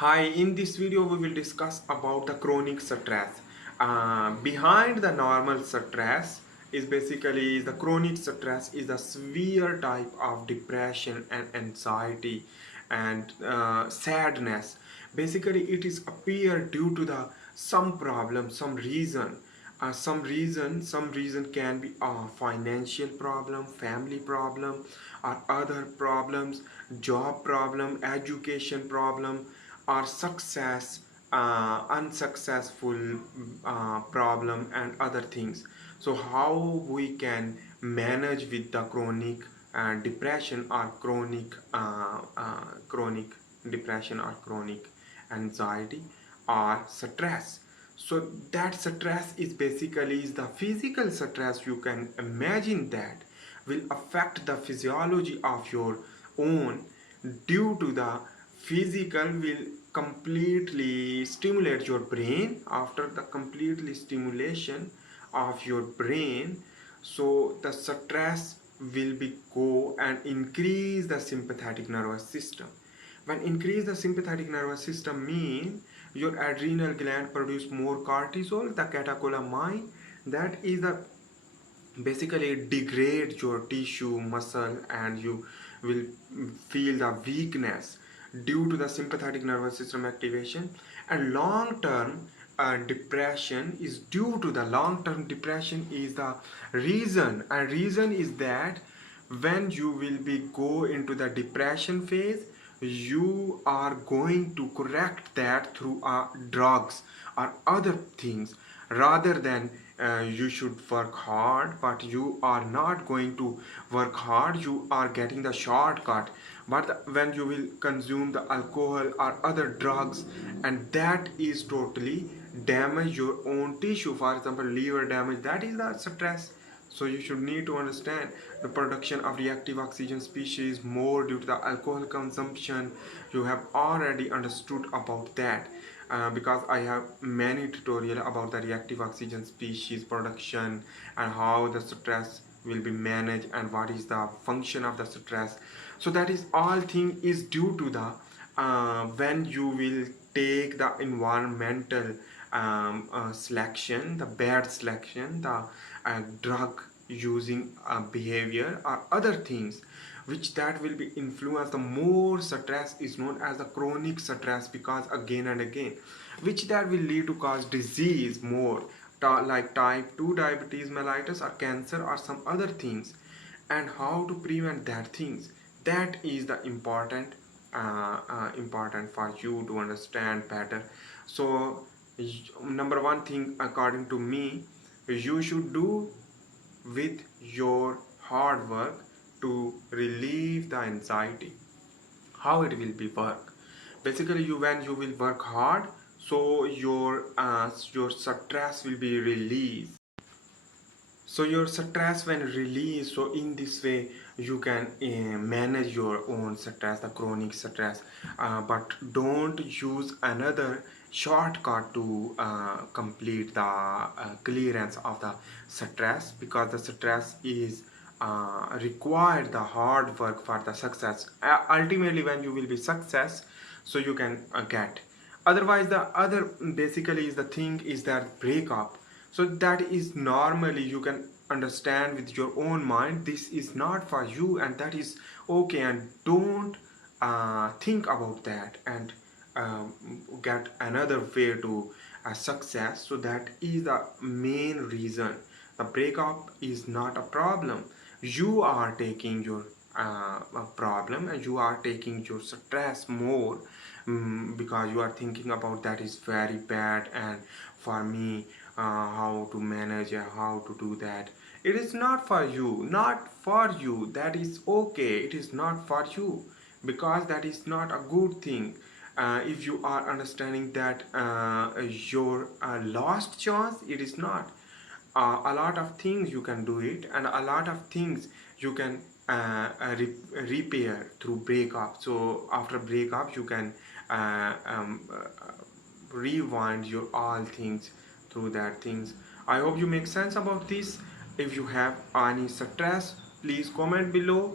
Hi, in this video we will discuss about the chronic stress. Behind the normal stress is basically the chronic stress is a severe type of depression and anxiety and sadness. Basically, it is appear due to the some problem, some reason. Some reason can be a financial problem, family problem, or other problems, job problem, education problem, or success, unsuccessful problem, and other things. So how we can manage with the chronic depression or chronic depression or chronic anxiety or stress. So that stress is basically is the physical stress. You can imagine that will affect the physiology of your own. Due to the physical will completely stimulate your brain. After the completely stimulation of your brain, so the stress will be go and increase the sympathetic nervous system. When increase the sympathetic nervous system mean your adrenal gland produce more cortisol, the catecholamine, that is the basically degrade your tissue muscle, and you will feel the weakness due to the sympathetic nervous system activation. And long term depression is due to the long term depression is the reason, and reason is that when you will be go into the depression phase, you are going to correct that through drugs or other things, rather than you should work hard. But you are not going to work hard, you are getting the shortcut. But when you will consume the alcohol or other drugs, and that is totally damage your own tissue, for example liver damage, that is the stress. So you should need to understand the production of reactive oxygen species more due to the alcohol consumption. You have already understood about that, because I have many tutorial about the reactive oxygen species production and how the stress will be managed and what is the function of the stress. So that is all thing is due to the when you will take the environmental selection, the bad selection, the drug using behavior or other things, which that will be influenced. The more stress is known as the chronic stress, because again and again, which that will lead to cause disease more, like type 2 diabetes mellitus or cancer or some other things. And how to prevent that things, that is the important for you to understand better. So number one thing according to me, you should do with your hard work to relieve the anxiety. How it will be work, basically you when you will work hard, so your stress will be released. So your stress when released, so in this way you can manage your own stress, the chronic stress. But don't use another shortcut to complete the clearance of the stress, because the stress is required the hard work for the success. Ultimately when you will be success, so you can get. Otherwise the other basically is the thing is that breakup. So that is normally you can understand with your own mind, this is not for you, and that is okay. And don't think about that, and get another way to success. So that is the main reason. The breakup is not a problem. You are taking your problem, and you are taking your stress more, because you are thinking about that is very bad, and for me how to manage and how to do that. It is not for you, not for you, that is okay. It is not for you, because that is not a good thing. If you are understanding that your lost chance, it is not. A lot of things you can do it, and a lot of things you can repair through breakup. So after breakup you can rewind your all things through that things. I hope you make sense about this. If you have any stress, please comment below.